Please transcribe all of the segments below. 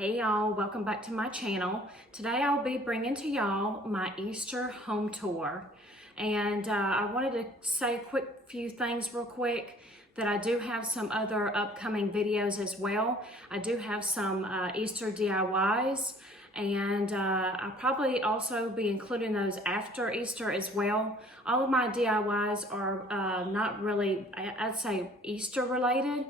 Hey y'all, welcome back to my channel. Today I'll be bringing to y'all my Easter home tour. And I wanted to say a quick few things real quick that I do have some other upcoming videos as well. I do have some Easter DIYs and I'll probably also be including those after Easter as well. All of my DIYs are not really, I'd say, Easter related.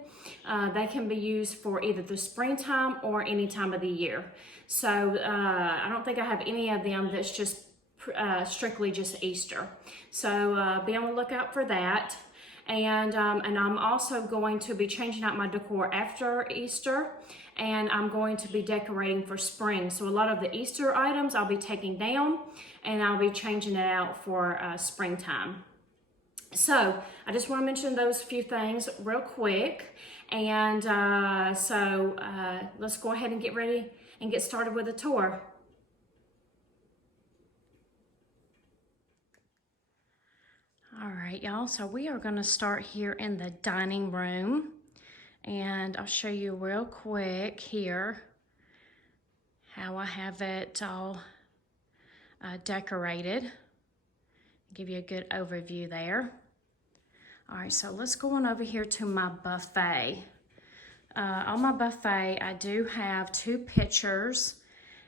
They can be used for either the springtime or any time of the year. So I don't think I have any of them that's just strictly just Easter. So be on the lookout for that. And I'm also going to be changing out my decor after Easter, and I'm going to be decorating for spring. So a lot of the Easter items I'll be taking down and I'll be changing it out for springtime. So I just want to mention those few things real quick. And let's go ahead and get ready and get started with the tour. All right, y'all, so we are going to start here in the dining room, and I'll show you real quick here how I have it all decorated. Give you a good overview there. All right, so let's go on over here to my buffet. On my buffet, I do have two pictures,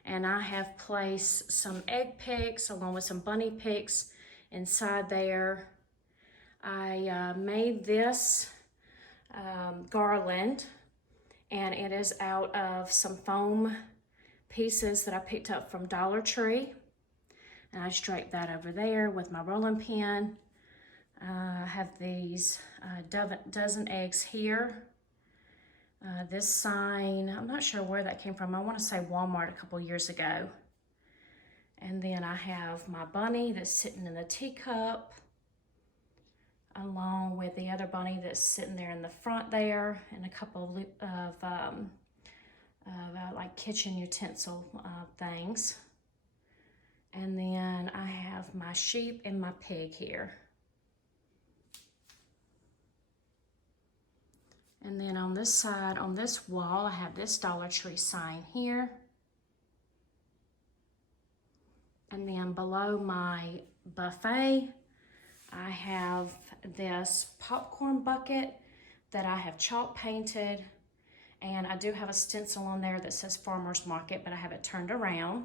and I have placed some egg picks along with some bunny picks inside there. I made this garland, and it is out of some foam pieces that I picked up from Dollar Tree. And I just draped that over there with my rolling pin. I have these dozen eggs here. This sign, I'm not sure where that came from. I want to say Walmart a couple years ago. And then I have my bunny that's sitting in the teacup, along with the other bunny that's sitting there in the front there, and a couple of like kitchen utensil things. And then I have my sheep and my pig here. And then on this side, on this wall, I have this Dollar Tree sign here. And then below my buffet, I have this popcorn bucket that I have chalk painted. And I do have a stencil on there that says Farmer's Market, but I have it turned around.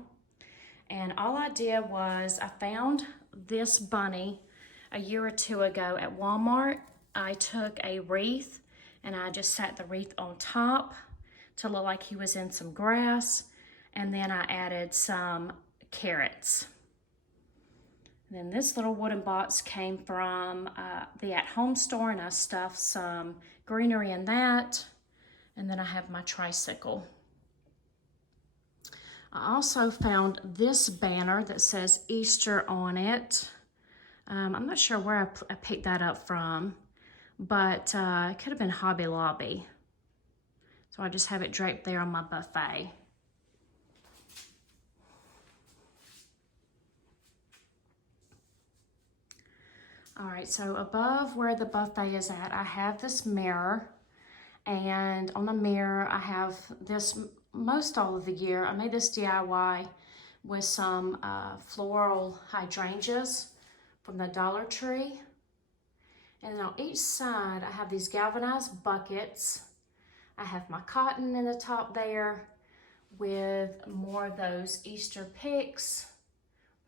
And all I did was I found this bunny a year or two ago at Walmart. I took a wreath and I just sat the wreath on top to look like he was in some grass. And then I added some carrots. And then this little wooden box came from the at-home store, and I stuffed some greenery in that. And then I have my tricycle. I also found this banner that says Easter on it. I'm not sure where I picked that up from, but it could have been Hobby Lobby. So I just have it draped there on my buffet. All right, so above where the buffet is at, I have this mirror. And on the mirror, I have this most all of the year. I made this DIY with some floral hydrangeas from the Dollar Tree. And then on each side, I have these galvanized buckets. I have my cotton in the top there with more of those Easter picks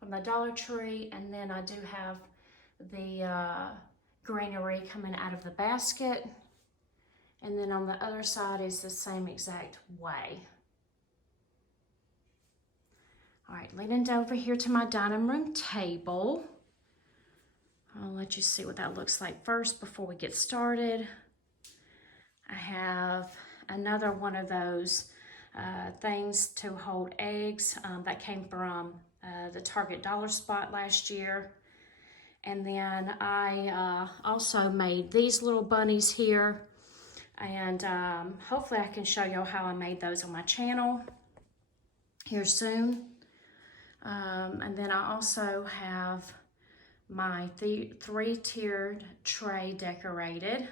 from the Dollar Tree. And then I do have the greenery coming out of the basket. And then on the other side is the same exact way. All right, leaning over here to my dining room table. I'll let you see what that looks like first before we get started. I have another one of those things to hold eggs that came from the Target Dollar Spot last year. And then I also made these little bunnies here. And hopefully I can show you how I made those on my channel here soon. And then I also have my three-tiered tray decorated.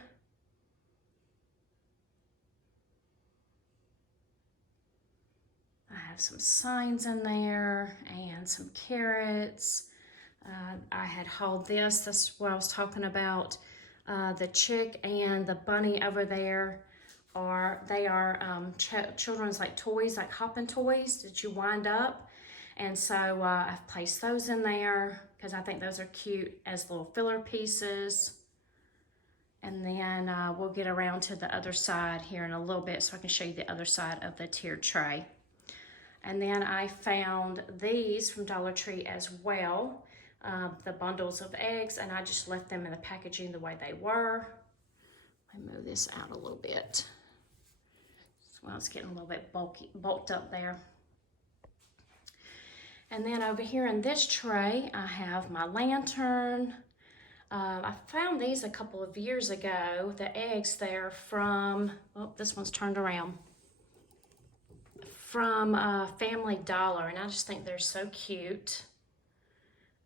have some signs in there and some carrots. I had hauled this. This is what I was talking about. The chick and the bunny over there are children's like toys, like hopping toys that you wind up. And so I've placed those in there because I think those are cute as little filler pieces. And then we'll get around to the other side here in a little bit so I can show you the other side of the tiered tray. And then I found these from Dollar Tree as well, the bundles of eggs, and I just left them in the packaging the way they were. Let me move this out a little bit. Well, it's getting a little bit bulked up there. And then over here in this tray, I have my lantern. I found these a couple of years ago, the eggs there from, oh, this one's turned around, from Family Dollar, and I just think they're so cute.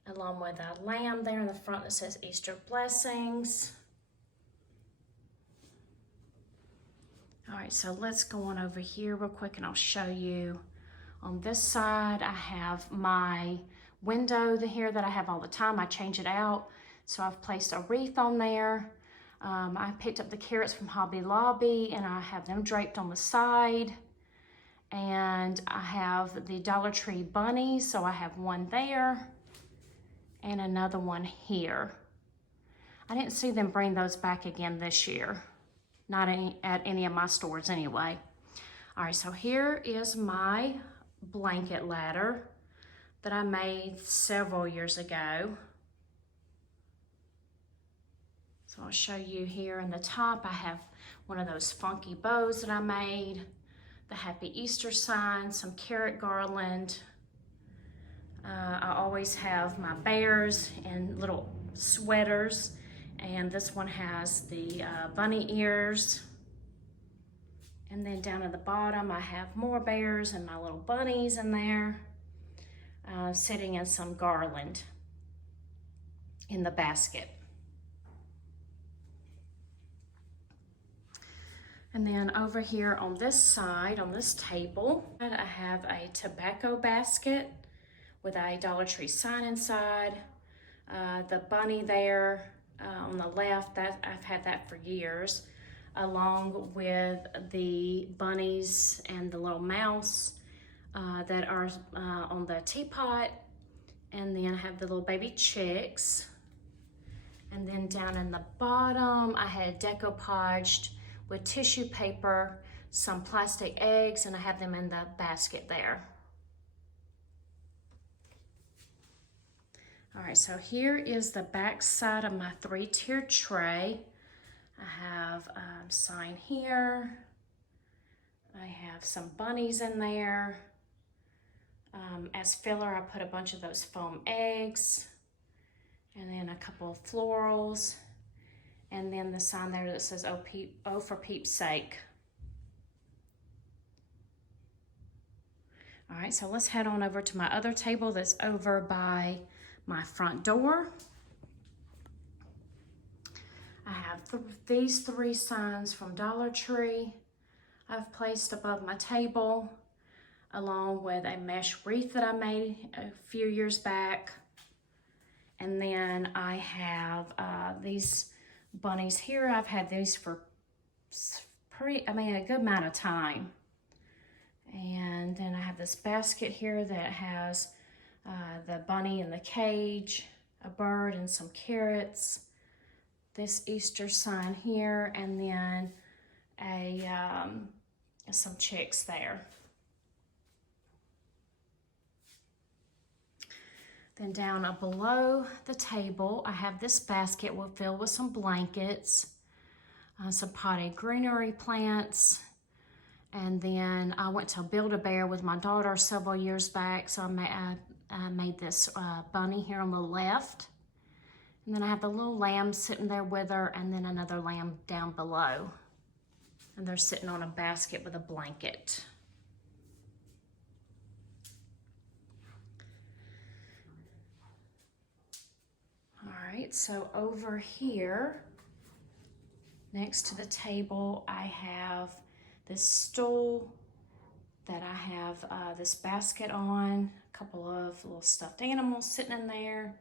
Along with a lamb there in the front that says Easter Blessings. All right, so let's go on over here real quick and I'll show you. On this side, I have my window here that I have all the time. I change it out. So I've placed a wreath on there. I picked up the carrots from Hobby Lobby and I have them draped on the side. And I have the Dollar Tree bunny, so I have one there and another one here. I didn't see them bring those back again this year. Not at any of my stores anyway. All right, so here is my blanket ladder that I made several years ago. So I'll show you here in the top, I have one of those funky bows that I made, the Happy Easter sign, some carrot garland. I always have my bears in little sweaters, and this one has the bunny ears. And then down at the bottom, I have more bears and my little bunnies in there, sitting in some garland in the basket. And then over here on this side, on this table, I have a tobacco basket with a Dollar Tree sign inside. The bunny there on the left, that I've had that for years, along with the bunnies and the little mouse that are on the teapot. And then I have the little baby chicks. And then down in the bottom, I had decoupaged with tissue paper, some plastic eggs, and I have them in the basket there. All right, so here is the back side of my 3-tiered tray. I have a sign here. I have some bunnies in there. As filler, I put a bunch of those foam eggs, and then a couple of florals, and then the sign there that says, oh for Peep's sake. All right, so let's head on over to my other table that's over by my front door. I have these 3 signs from Dollar Tree I've placed above my table, along with a mesh wreath that I made a few years back. And then I have these bunnies here. I've had these for a good amount of time. And then I have this basket here that has the bunny in the cage, a bird and some carrots, this Easter sign here, and then some chicks there. Then down below the table, I have this basket filled with some blankets, some potted greenery plants, and then I went to Build-A-Bear with my daughter several years back, so I made this bunny here on the left. And then I have the little lamb sitting there with her, and then another lamb down below. And they're sitting on a basket with a blanket. All right, so over here, next to the table, I have this stool that I have this basket on, a couple of little stuffed animals sitting in there,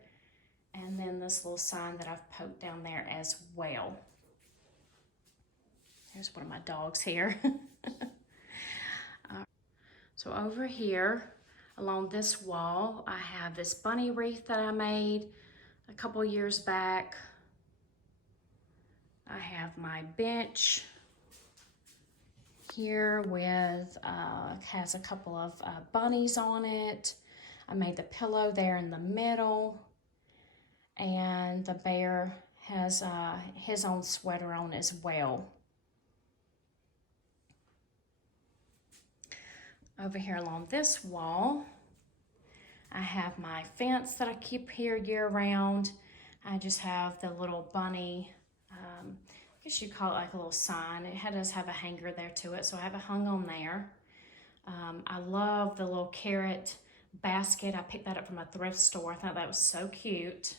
and then this little sign that I've poked down there as well. There's one of my dogs here. So over here, along this wall, I have this bunny wreath that I made a couple years back. I have my bench here with, has a couple of bunnies on it. I made the pillow there in the middle. And the bear has his own sweater on as well. Over here along this wall, I have my fence that I keep here year round. I just have the little bunny, I guess you'd call it like a little sign. It does have a hanger there to it, so I have it hung on there. I love the little carrot basket. I picked that up from a thrift store. I thought that was so cute.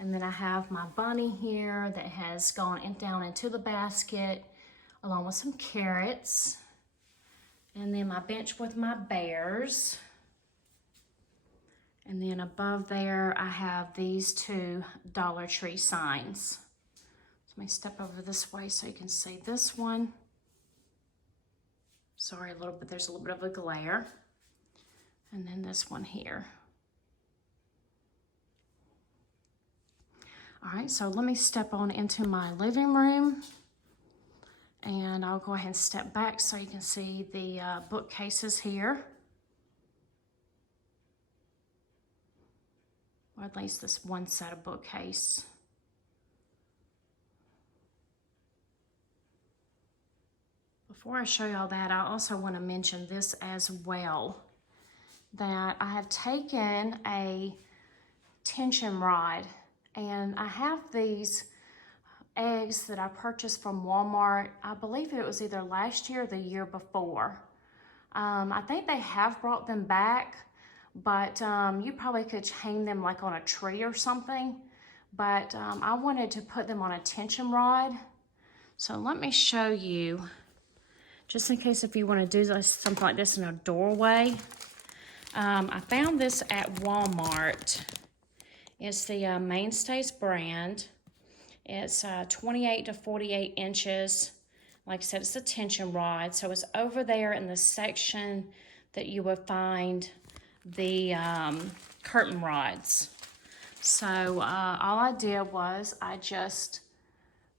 And then I have my bunny here that has gone down into the basket along with some carrots. And then my bench with my bears. And then above there, I have these two Dollar Tree signs. So let me step over this way so you can see this one. Sorry, there's a little bit of a glare. And then this one here. All right, so let me step on into my living room. And I'll go ahead and step back so you can see the bookcases here. Or at least this one set of bookcase. Before I show y'all that, I also want to mention this as well. That I have taken a tension rod, and I have these eggs that I purchased from Walmart. I believe it was either last year or the year before. I think they have brought them back, but you probably could hang them like on a tree or something. But I wanted to put them on a tension rod. So let me show you, just in case if you want to do something like this in a doorway. I found this at Walmart. It's the Mainstays brand. It's 28 to 48 inches. Like I said, it's a tension rod. So it's over there in the section that you would find the curtain rods. So all I did was I just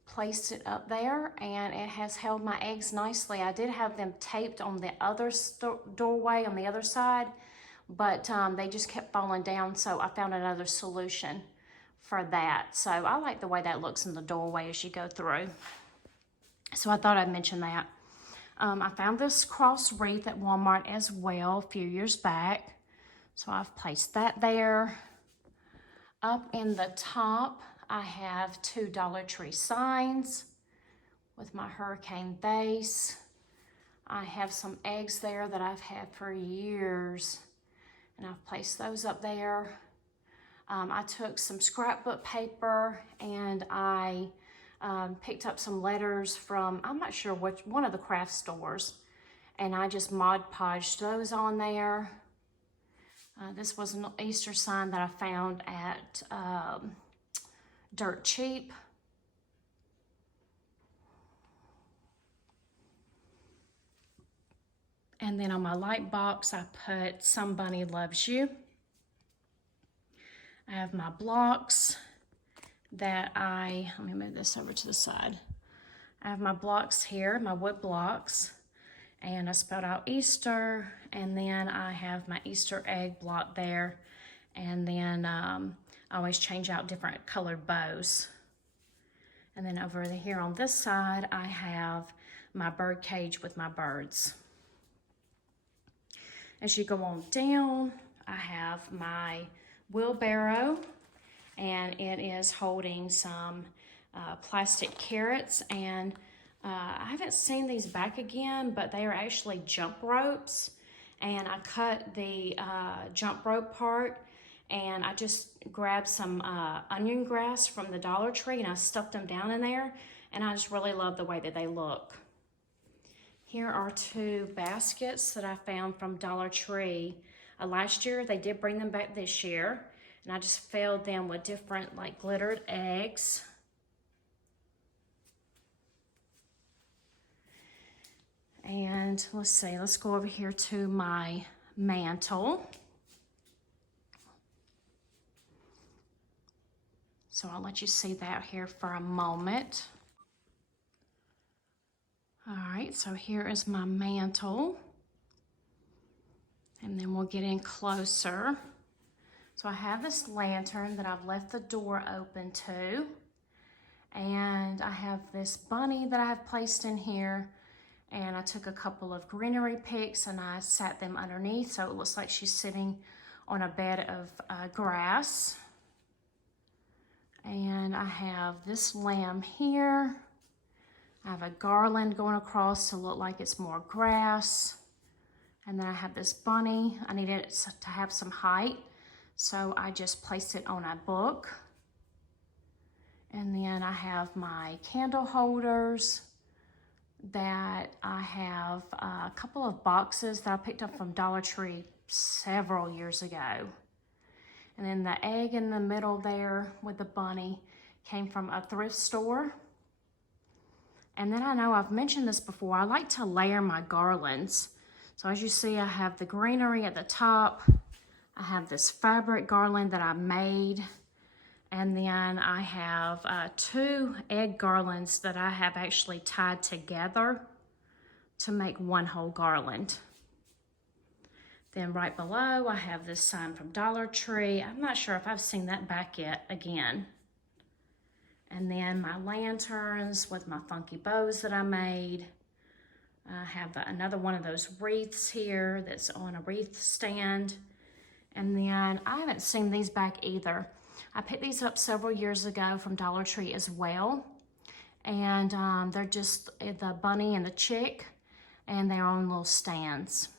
placed it up there, and it has held my eggs nicely. I did have them taped on the other doorway on the other side, but they just kept falling down, so I found another solution for that. So I like the way that looks in the doorway as you go through. So I thought I'd mention that. I found this cross wreath at Walmart as well a few years back. So I've placed that there. Up in the top, I have two Dollar Tree signs with my hurricane vase. I have some eggs there that I've had for years, and I've placed those up there. I took some scrapbook paper, and I picked up some letters from, I'm not sure which, one of the craft stores, and I just Mod Podged those on there. This was an Easter sign that I found at Dirt Cheap. And then on my light box, I put Somebody Loves You. I have my blocks that let me move this over to the side. I have my blocks here, my wood blocks, and I spelled out Easter, and then I have my Easter egg block there, and then I always change out different colored bows. And then over here on this side, I have my bird cage with my birds. As you go on down, I have my wheelbarrow, and it is holding some plastic carrots, and I haven't seen these back again, but they are actually jump ropes, and I cut the jump rope part, and I just grabbed some onion grass from the Dollar Tree, and I stuffed them down in there, and I just really love the way that they look. Here are two baskets that I found from Dollar Tree. Last year, they did bring them back this year, and I just filled them with different like glittered eggs. And let's see, let's go over here to my mantle. So I'll let you see that here for a moment. All right, so here is my mantle. And then we'll get in closer. So I have this lantern that I've left the door open to. And I have this bunny that I have placed in here. And I took a couple of greenery picks and I sat them underneath. So it looks like she's sitting on a bed of grass. And I have this lamb here. I have a garland going across to look like it's more grass. And then I have this bunny. I needed it to have some height, so I just placed it on a book. And then I have my candle holders that I have a couple of boxes that I picked up from Dollar Tree several years ago. And then the egg in the middle there with the bunny came from a thrift store. And then I know I've mentioned this before, I like to layer my garlands. So as you see, I have the greenery at the top. I have this fabric garland that I made. And then I have two egg garlands that I have actually tied together to make one whole garland. Then right below, I have this sign from Dollar Tree. I'm not sure if I've seen that back yet again. And then my lanterns with my funky bows that I made. I have another one of those wreaths here that's on a wreath stand. And then I haven't seen these back either. I picked these up several years ago from Dollar Tree as well. And they're just the bunny and the chick, and they're on little stands.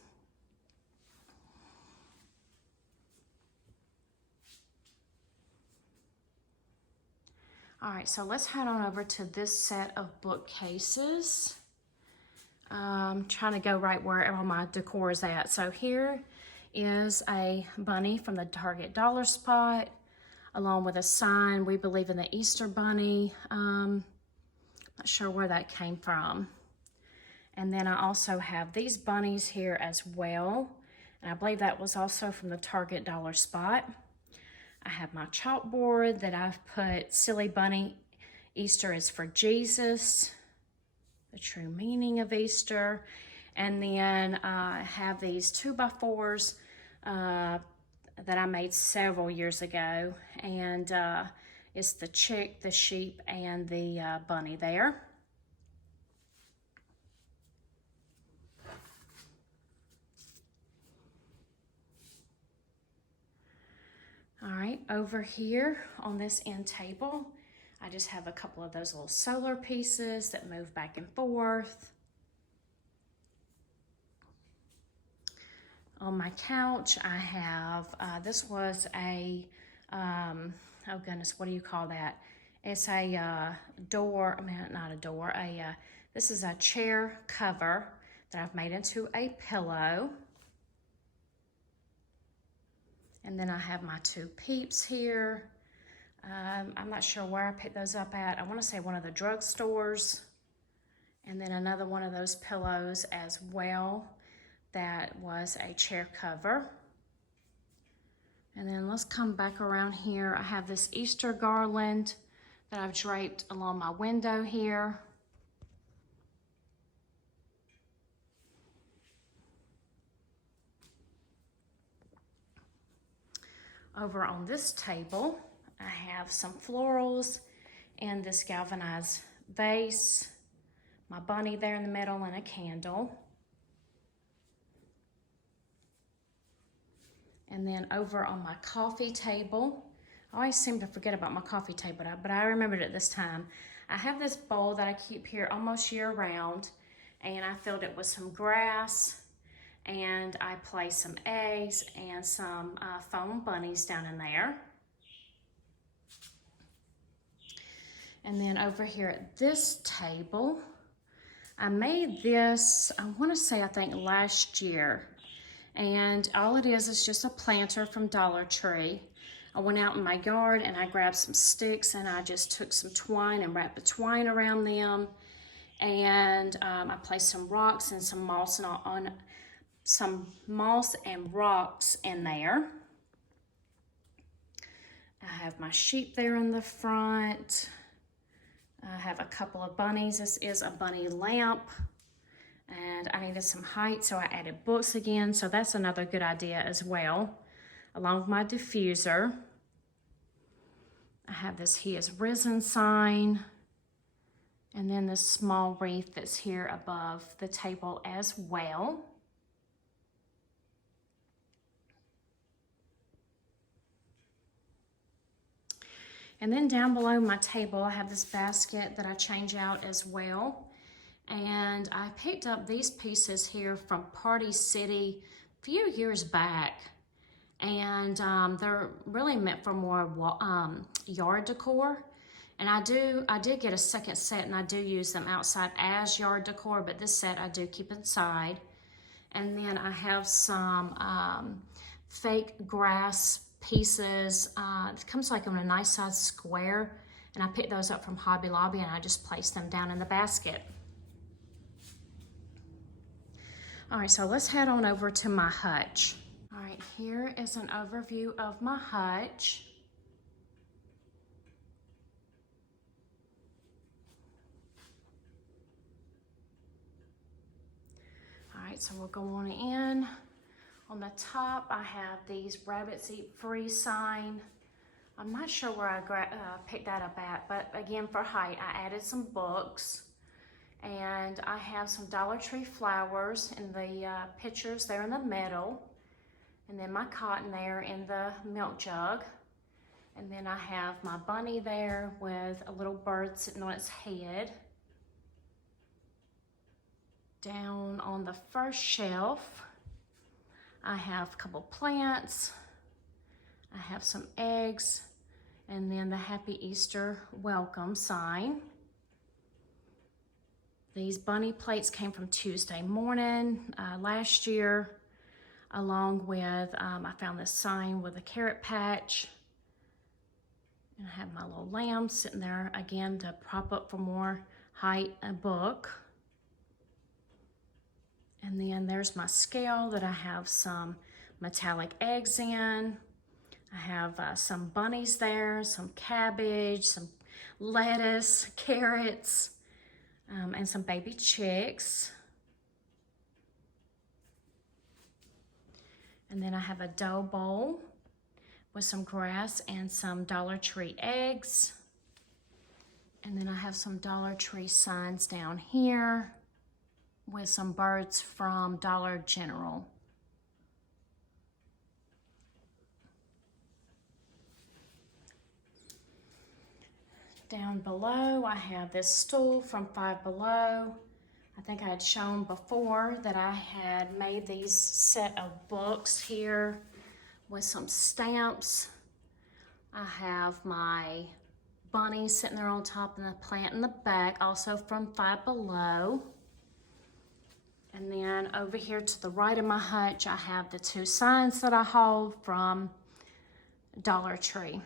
All right, so let's head on over to this set of bookcases. Trying to go right where all my decor is at. So here is a bunny from the Target dollar spot, along with a sign, "We believe in the Easter Bunny." Not sure where that came from. And then I also have these bunnies here as well. And I believe that was also from the Target dollar spot. I have my chalkboard that I've put "Silly Bunny, Easter is for Jesus," the true meaning of Easter. And then I have these 2x4s that I made several years ago. And it's the chick, the sheep, and the bunny there. All right, over here on this end table, I just have a couple of those little solar pieces that move back and forth. On my couch, I have, this was a, oh goodness, what do you call that? It's a door, I mean, not a door, this is a chair cover that I've made into a pillow. And then I have my two peeps here. I'm not sure where I picked those up at. I want to say one of the drugstores. And then another one of those pillows as well. That was a chair cover. And then let's come back around here. I have this Easter garland that I've draped along my window here. Over on this table, I have some florals and this galvanized vase, my bunny there in the middle, and a candle. And then over on my coffee table, I always seem to forget about my coffee table, but I remembered it this time. I have this bowl that I keep here almost year round, and I filled it with some grass, and I placed some eggs and some foam bunnies down in there. And then over here at this table, I made this, I want to say, I think last year. And all it is just a planter from Dollar Tree. I went out in my yard and I grabbed some sticks and I just took some twine and wrapped the twine around them. And I placed some rocks and some moss and rocks in there. I have my sheep there in the front. I have a couple of bunnies. This is a bunny lamp. And I needed some height, so I added books again. So that's another good idea as well. Along with my diffuser. I have this He is Risen sign. And then this small wreath that's here above the table as well. And then down below my table, I have this basket that I change out as well. And I picked up these pieces here from Party City a few years back. And they're really meant for more yard decor. And I did get a second set, and I do use them outside as yard decor, but this set I do keep inside. And then I have some fake grass pieces. It comes like on a nice size square, and I picked those up from Hobby Lobby, and I just placed them down in the basket. All right, so let's head on over to my hutch. All right, here is an overview of my hutch. All right, so we'll go on in. On the top, I have these Rabbits Eat Free sign. I'm not sure where I picked that up at, but again, for height, I added some books. And I have some Dollar Tree flowers in the pictures there in the middle. And then my cotton there in the milk jug. And then I have my bunny there with a little bird sitting on its head. Down on the first shelf, I have a couple plants. I have some eggs. And then the Happy Easter Welcome sign. These bunny plates came from Tuesday morning last year, along with, I found this sign with a carrot patch. And I have my little lamb sitting there, again, to prop up for more height, a book. And then there's my scale that I have some metallic eggs in. I have some bunnies there, some cabbage, some lettuce, carrots. And some baby chicks. And then I have a dough bowl with some grass and some Dollar Tree eggs. And then I have some Dollar Tree signs down here with some birds from Dollar General. Down below, I have this stool from Five Below. I think I had shown before that I had made these set of books here with some stamps. I have my bunny sitting there on top and the plant in the back, also from Five Below. And then over here to the right of my hutch, I have the two signs that I hold from Dollar Tree.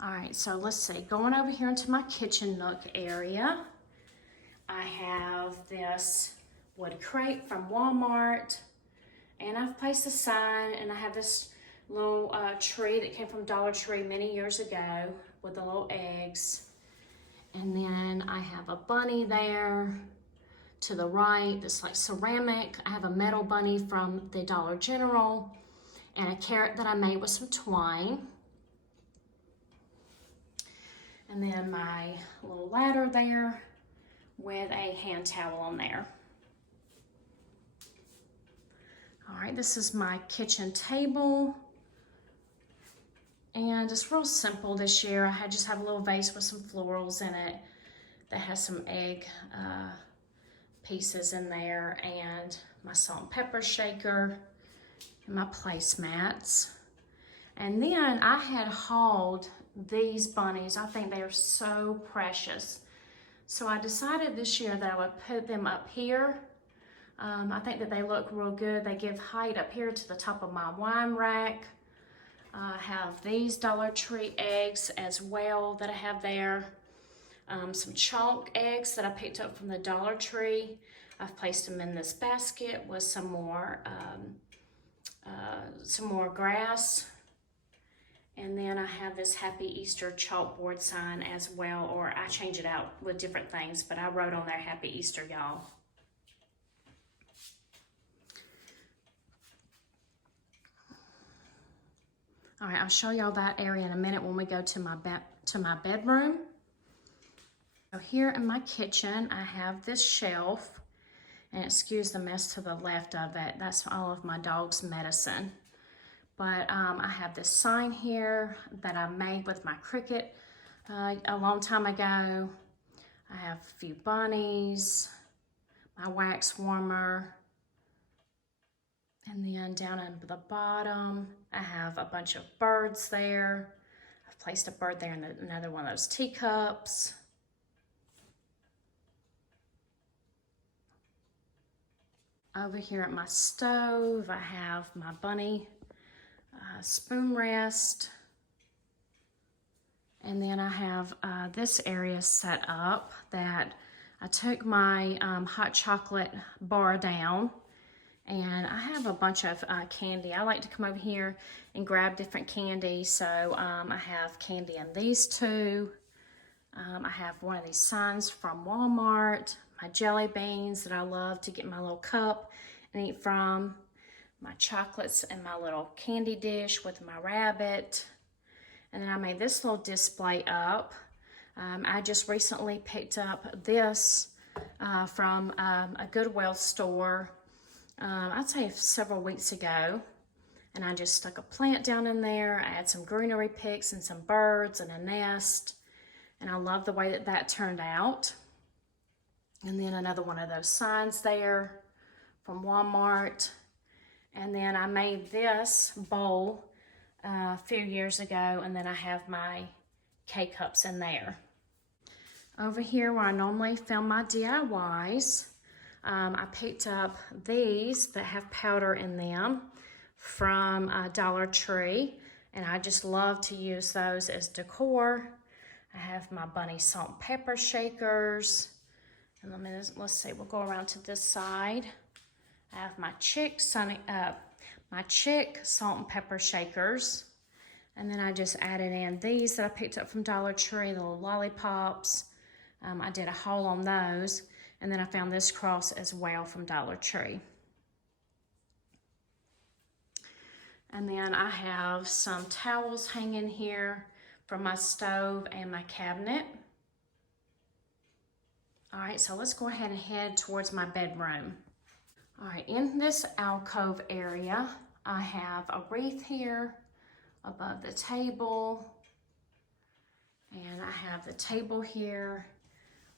All right, so let's see, going over here into my kitchen nook area, I have this wood crate from Walmart, and I've placed a sign, and I have this little tree that came from Dollar Tree many years ago with the little eggs. And then I have a bunny there to the right that's like ceramic. I have a metal bunny from the Dollar General, and a carrot that I made with some twine. And then my little ladder there with a hand towel on there. All right, this is my kitchen table. And it's real simple this year. I just have a little vase with some florals in it that has some egg pieces in there, and my salt and pepper shaker and my placemats. And then I had hauled these bunnies. I think they are so precious. So I decided this year that I would put them up here. I think that they look real good. They give height up here to the top of my wine rack. I have these Dollar Tree eggs as well that I have there. Some chalk eggs that I picked up from the Dollar Tree. I've placed them in this basket with some more grass. And then I have this Happy Easter chalkboard sign as well, or I change it out with different things, but I wrote on there Happy Easter, y'all. All right, I'll show y'all that area in a minute when we go to my bedroom. So here in my kitchen, I have this shelf, and excuse the mess to the left of it. That's all of my dog's medicine. But I have this sign here that I made with my Cricut a long time ago. I have a few bunnies, my wax warmer, and then down at the bottom, I have a bunch of birds there. I've placed a bird there in another one of those teacups. Over here at my stove, I have my bunny spoon rest. And then I have this area set up that I took my hot chocolate bar down, and I have a bunch of candy. I like to come over here and grab different candy. So I have candy in these two. I have one of these signs from Walmart, my jelly beans that I love to get my little cup and eat from, my chocolates and my little candy dish with my rabbit. And then I made this little display up. I just recently picked up this from a Goodwill store, I'd say several weeks ago. And I just stuck a plant down in there. I had some greenery picks and some birds and a nest. And I love the way that that turned out. And then another one of those signs there from Walmart. And then I made this bowl a few years ago, and then I have my K-cups in there. Over here where I normally film my DIYs, I picked up these that have powder in them from Dollar Tree, and I just love to use those as decor. I have my bunny salt and pepper shakers, and let's see, we'll go around to this side. I have my chick salt and pepper shakers. And then I just added in these that I picked up from Dollar Tree, the little lollipops. I did a haul on those. And then I found this cross as well from Dollar Tree. And then I have some towels hanging here from my stove and my cabinet. All right, so let's go ahead and head towards my bedroom. All right, in this alcove area, I have a wreath here above the table. And I have the table here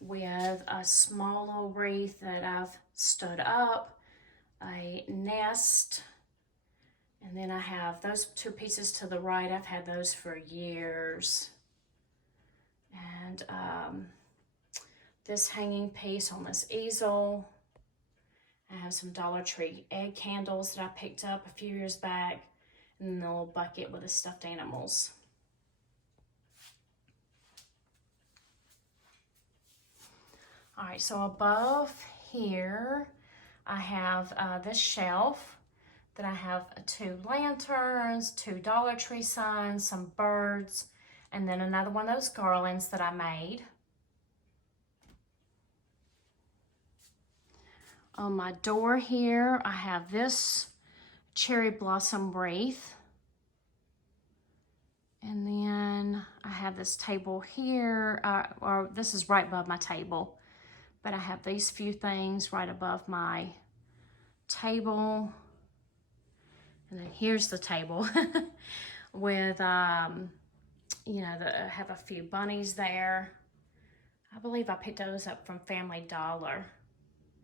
with a small little wreath that I've stood up, a nest, and then I have those two pieces to the right. I've had those for years. And this hanging piece on this easel. I have some Dollar Tree egg candles that I picked up a few years back, and then the little bucket with the stuffed animals. All right, so above here, I have this shelf that I have 2 lanterns, 2 Dollar Tree signs, some birds, and then another one of those garlands that I made. On my door here, I have this cherry blossom wreath. And then I have this table here, or this is right above my table. But I have these few things right above my table. And then here's the table with, you know, I have a few bunnies there. I believe I picked those up from Family Dollar.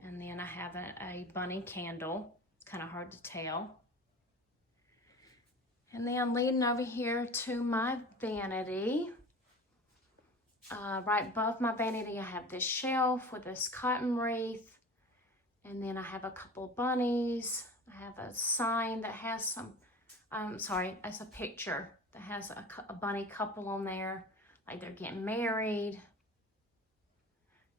And then I have a bunny candle. It's kind of hard to tell. And then leading over here to my vanity, right above my vanity, I have this shelf with this cotton wreath. And then I have a couple bunnies. I have a sign that has some, sorry, it's a picture that has a bunny couple on there, like they're getting married.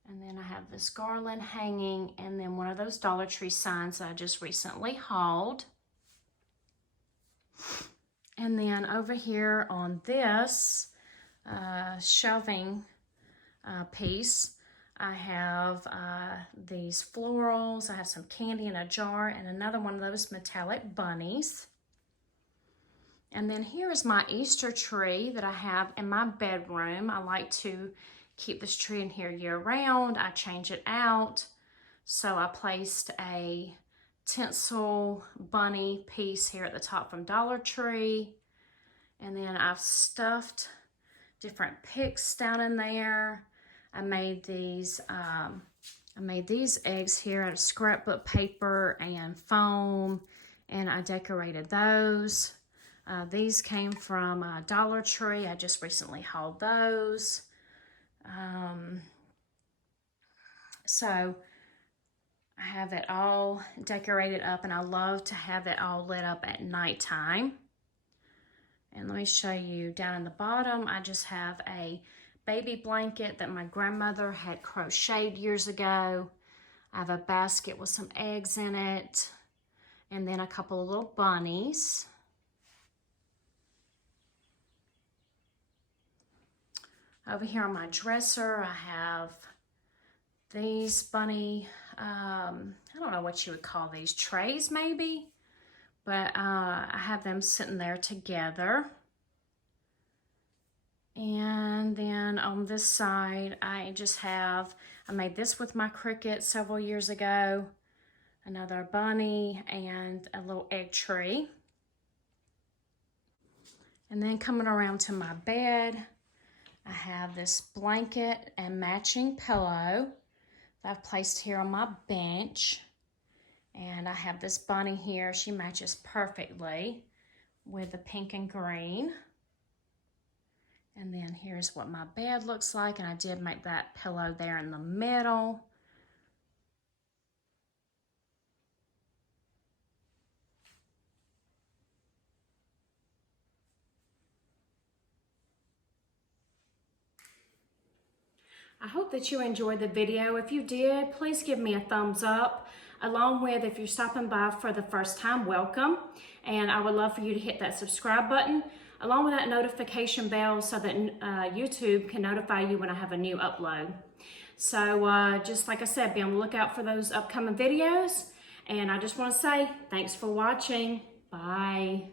And then I have this garland hanging, and then one of those Dollar Tree signs that I just recently hauled. And then over here on this shelving piece, I have these florals. I have some candy in a jar and another one of those metallic bunnies. And then here is my Easter tree that I have in my bedroom. I like to keep this tree in here year round. I change it out. So I placed a tinsel bunny piece here at the top from Dollar Tree. And then I've stuffed different picks down in there. I made these eggs here out of scrapbook paper and foam, and I decorated those. These came from Dollar Tree. I just recently hauled those. So I have it all decorated up, and I love to have it all lit up at nighttime. And let me show you down in the bottom, I just have a baby blanket that my grandmother had crocheted years ago. I have a basket with some eggs in it, and then a couple of little bunnies. Over here on my dresser, I have these bunny, I don't know what you would call these, trays maybe, but I have them sitting there together. And then on this side, I made this with my Cricut several years ago, another bunny and a little egg tree. And then coming around to my bed, I have this blanket and matching pillow that I've placed here on my bench. And I have this bunny here. She matches perfectly with the pink and green. And then here's what my bed looks like, and I did make that pillow there in the middle. I hope that you enjoyed the video. If you did, please give me a thumbs up. Along with, if you're stopping by for the first time, welcome. And I would love for you to hit that subscribe button, along with that notification bell, so that YouTube can notify you when I have a new upload. So just like I said, be on the lookout for those upcoming videos. And I just want to say thanks for watching. Bye.